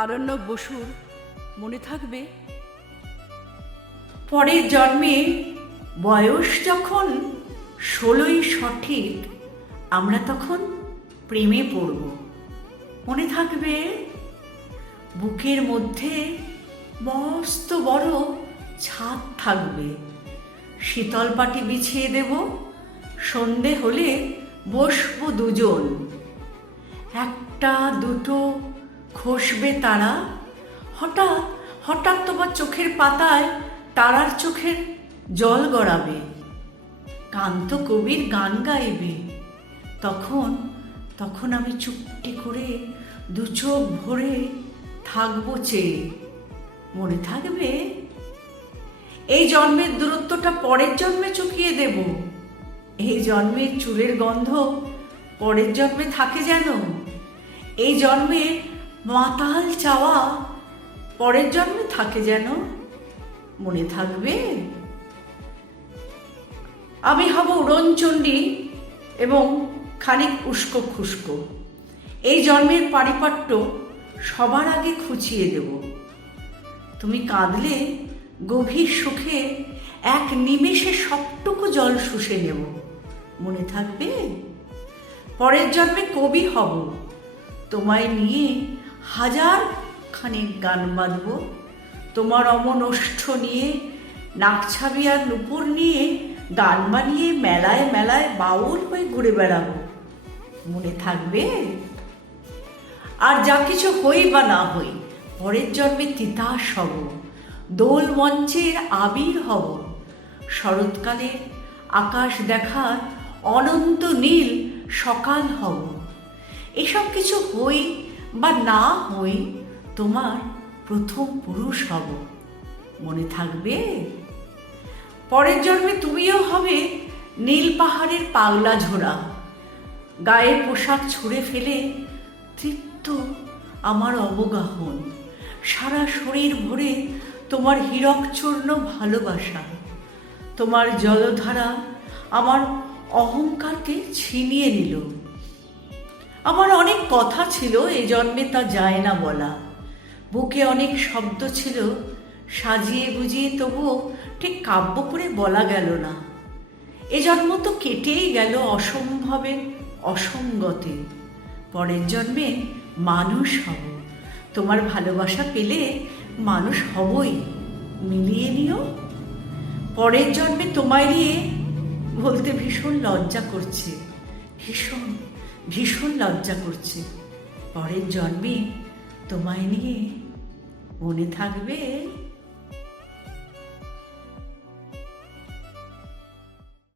আরণ্যক বসুর মনে থাকবে? পরের জন্মে বয়স যখন 16ই সঠিক, আমরা তখন প্রেমে পড়ব, মনে থাকবে? বুকের মধ্যে মস্ত বড় ছাদ থাকবে, শীতল পাটি বিছিয়ে দেব, সন্ধে হলে বসবো দুজন, একটা দুটো খসবে তারা, হঠাৎ হঠাৎ তোমার চোখের পাতায় তারার চোখের জল গড়াবে, কান্ত কবির গান গাইবে, তখন তখন আমি চুপটি করে দু চোখ ভরে থাকবো চেয়ে, মনে থাকবে? এই জন্মের দূরত্বটা পরের জন্মে চুকিয়ে দেব, এই জন্মের চুলের গন্ধ পরের জন্মে থাকে যেন, এই জন্মে মাতাল চাওয়া পরের জন্মে থাকে যেন, মনে থাকবে? আমি হব উড়নচণ্ডী এবং খানিক উস্কো খুস্কো, এই জন্মের পারিপাট্য সবার আগে খুঁচিয়ে দেব, তুমি কাঁদলে গভীর সুখে এক নিমেষে সবটুকু জল শুষে নেব, মনে থাকবে? পরের জন্মে কবি হব, তোমায় নিয়ে হাজার খানিক গান বাঁধব, তোমার অমন ওষ্ঠ নিয়ে নাকছাবি আর নুপুর নিয়ে গান বানিয়ে মেলায় মেলায় বাউল হয়ে ঘুরে বেড়াবো, মনে থাকবে? আর যা কিছু হই বা না হই, পরের জন্মে তিতাস হব, দোল মঞ্চের আবির হব, শরৎকালে আকাশ দেখার অনন্ত নীল সকাল হব, এসব কিছু হই বা না হই তোমার প্রথম পুরুষ হব, মনে থাকবে? পরের জন্মে তুমিও হবে নীল পাহাড়ের পাগলা ঝোড়া, গায়ের পোশাক ছুঁড়ে ফেলে তৃপ্ত আমার অবগাহন, সারা শরীর ভরে তোমার হীরকচূর্ণ ভালোবাসা, তোমার জলধারা আমার অহংকারকে ছিনিয়ে নিল। আমার অনেক কথা ছিল এ জন্মে, তা যায় না বলা, বুকে অনেক শব্দ ছিল সাজিয়ে গুজিয়ে, তবুও ঠিক কাব্য করে বলা গেল না। এ জন্ম তো কেটেই গেল অসম্ভবে অসঙ্গতে, পরের জন্মে মানুষ হব, তোমার ভালোবাসা পেলে মানুষ হবই, মিলিয়ে নিও। পরের জন্মে তোমায় নিয়ে বলতে ভীষণ লজ্জা করছে, ভীষণ ভীষণ লজ্জা করছে, পরের জন্মে তোমায় নিয়ে, মনে থাকবে?